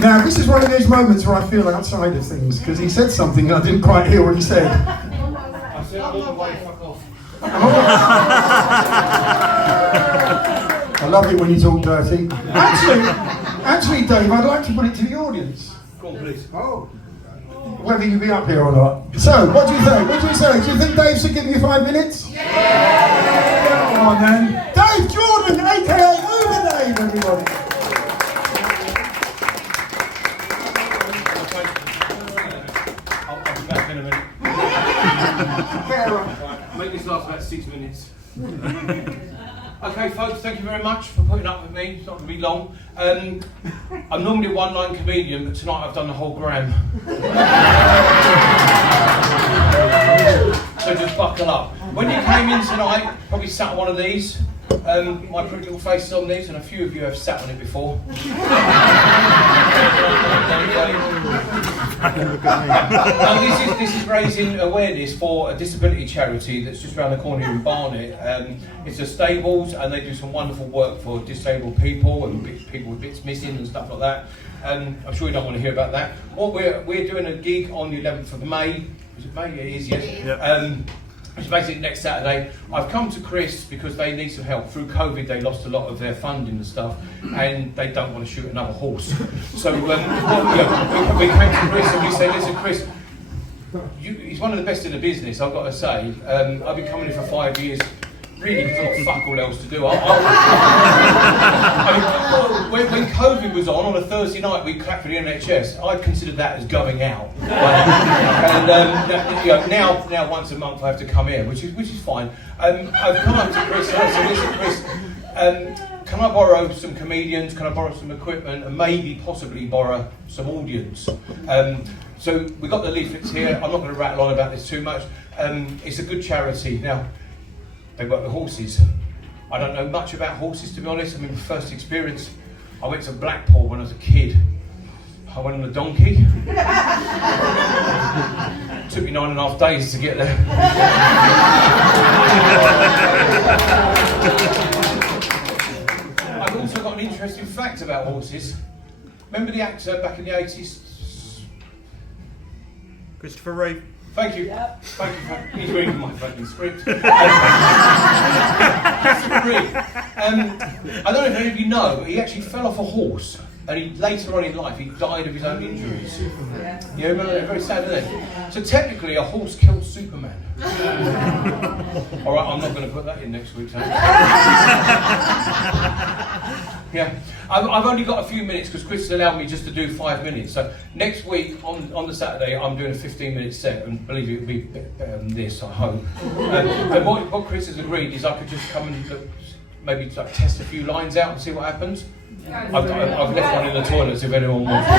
Now, this is one of those moments where I feel outside of things, because he said something and I didn't quite hear what he said. I said, all the way, fuck off. I love it when you talk dirty. Actually, Dave, I'd like to put it to the audience. Go on, please. Oh. Whether you be up here or not. So, what do you think? What do you say? Do you think Dave should give you 5 minutes? Yeah! Come on then. Dave Jordan, aka Uber Dave, everybody. I'll be back in a minute. Make this last about 6 minutes. Okay, folks, thank you very much for putting up with me. It's not going to be long. I'm normally a one-line comedian, but tonight I've done the whole gram. So just buckle up. When you came in tonight, probably sat on one of these. My pretty little face is on these, and a few of you have sat on it before. This is raising awareness for a disability charity that's just around the corner here in Barnet. It's a stables, and they do some wonderful work for disabled people and people with bits missing and stuff like that. I'm sure you don't want to hear about that. What we're doing a gig on the 11th of May. Is it May? It is, yes. Yep. Which is basically next Saturday. I've come to Chris because they need some help. Through COVID, they lost a lot of their funding and stuff, and they don't want to shoot another horse. So we came to Chris and we said, listen, Chris, he's one of the best in the business, I've got to say. I've been coming here for 5 years, really because I've got fuck all else to do. When COVID was on a Thursday night, we clapped for the NHS. I considered that as going out. And now once a month I have to come here, which is fine. I've come up to Chris and I said, listen, Chris, can I borrow some comedians? Can I borrow some equipment, and maybe possibly borrow some audience? So we got the leaflets here. I'm not going to rattle on about this too much. It's a good charity. Now, they work with horses. I don't know much about horses, to be honest. I mean, my first experience, I went to Blackpool when I was a kid. I went on a donkey. Took me 9.5 days to get there. I've also got an interesting fact about horses. Remember the actor back in the 80s? Christopher Reeve. Thank you. Yep. Thank you. He's reading my fucking script. I don't know if any of you know, he actually fell off a horse, and later on in life he died of his own injuries. Yeah, you remember that? Very sad, isn't it? So technically a horse killed Superman. Alright, I'm not going to put that in next week's Yeah, I've only got a few minutes because Chris has allowed me just to do 5 minutes. So next week on the Saturday, I'm doing a 15-minute set, and believe it will be better than this, I hope. And what Chris has agreed is I could just come and maybe test a few lines out and see what happens. I've left one in the toilets if anyone wants it.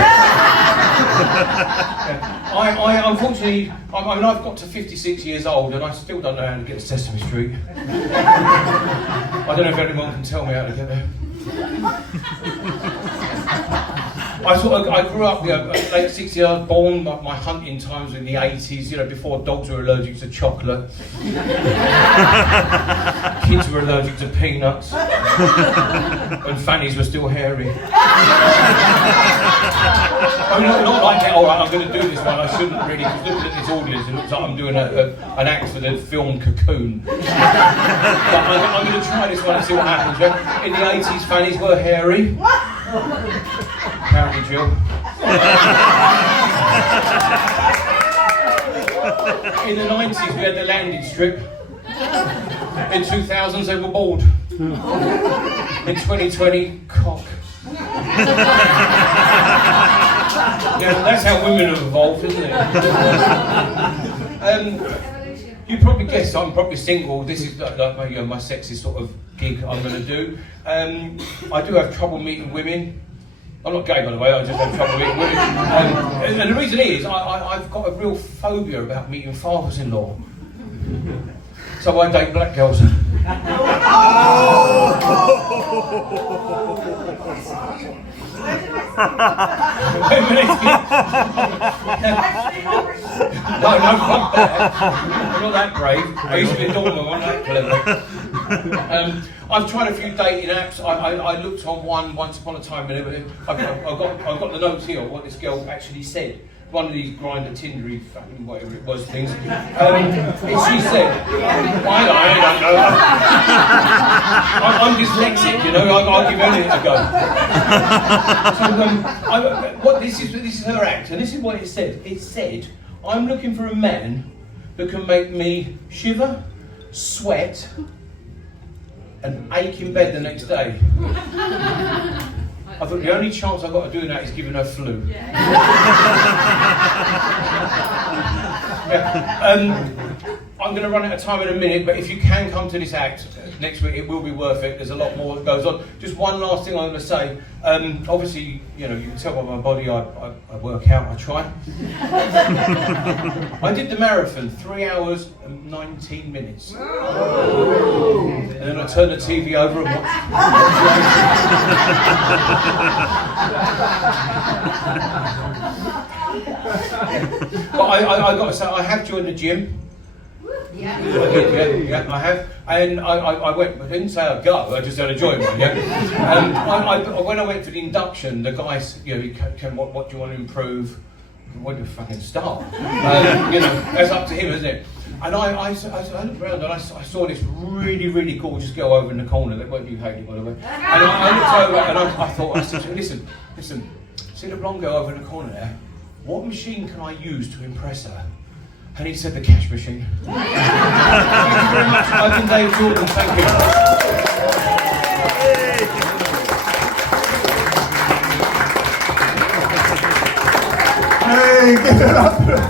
I unfortunately, I've got to 56 years old and I still don't know how to get to Sesame Street. I don't know if anyone can tell me how to get there. I grew up, late 60s, I was born, my hunting times were in the 80s, before dogs were allergic to chocolate. Kids were allergic to peanuts. And fannies were still hairy. I mean, not like that, alright, I'm going to do this one, I shouldn't really, because looking at this audience, it looks like I'm doing an act for the film Cocoon. But I'm going to try this one and see what happens. Yeah? In the 80s, fannies were hairy. Apparently, Jill. In the 90s, we had the landing strip. In 2000s, they were bald. In 2020, cock. Yeah, that's how women have evolved, isn't it? You probably guessed I'm probably single. This is like my sexy sort of gig I'm going to do. I do have trouble meeting women. I'm not gay, by the way, I just have trouble meeting women. And the reason is, I've got a real phobia about meeting fathers-in-law. So I date black girls. No, fuck that. I'm not that brave. I used to be a dormer, I'm not that clever. I've tried a few dating apps. I looked on one once upon a time, and I've got the notes here of what this girl actually said. One of these Grindr, Tindery, fucking whatever it was things. She said, I don't know. I'm dyslexic, you know. I'll give anything a go. So, this is her act, and this is what it said. It said, I'm looking for a man that can make me shiver, sweat, and ache in bed the next day. I thought the only chance I've got of doing that is giving her flu. I'm going to run out of time in a minute, but if you can come to this act next week, it will be worth it. There's a lot more that goes on. Just one last thing I'm going to say. Obviously, you know, you can tell by my body I work out, I try. I did the marathon, 3 hours and 19 minutes. And then I turned the TV over and watched. But I got to say, I have joined the gym. Yeah, I have, and I went, but I didn't say I'd go, I just said I'd join one, when I went for the induction, the guy said, you know, what do you want to improve? Where do you fucking start? You know, that's up to him, isn't it? And I looked around and I saw this really, really gorgeous girl over in the corner, that weren't you, Hayley, by the way? And I looked over and I said, listen, see the blonde girl over in the corner there? What machine can I use to impress her? And he said the cash machine. Thank you very much. I've been Dave Jordan, thank you. Hey, give it up.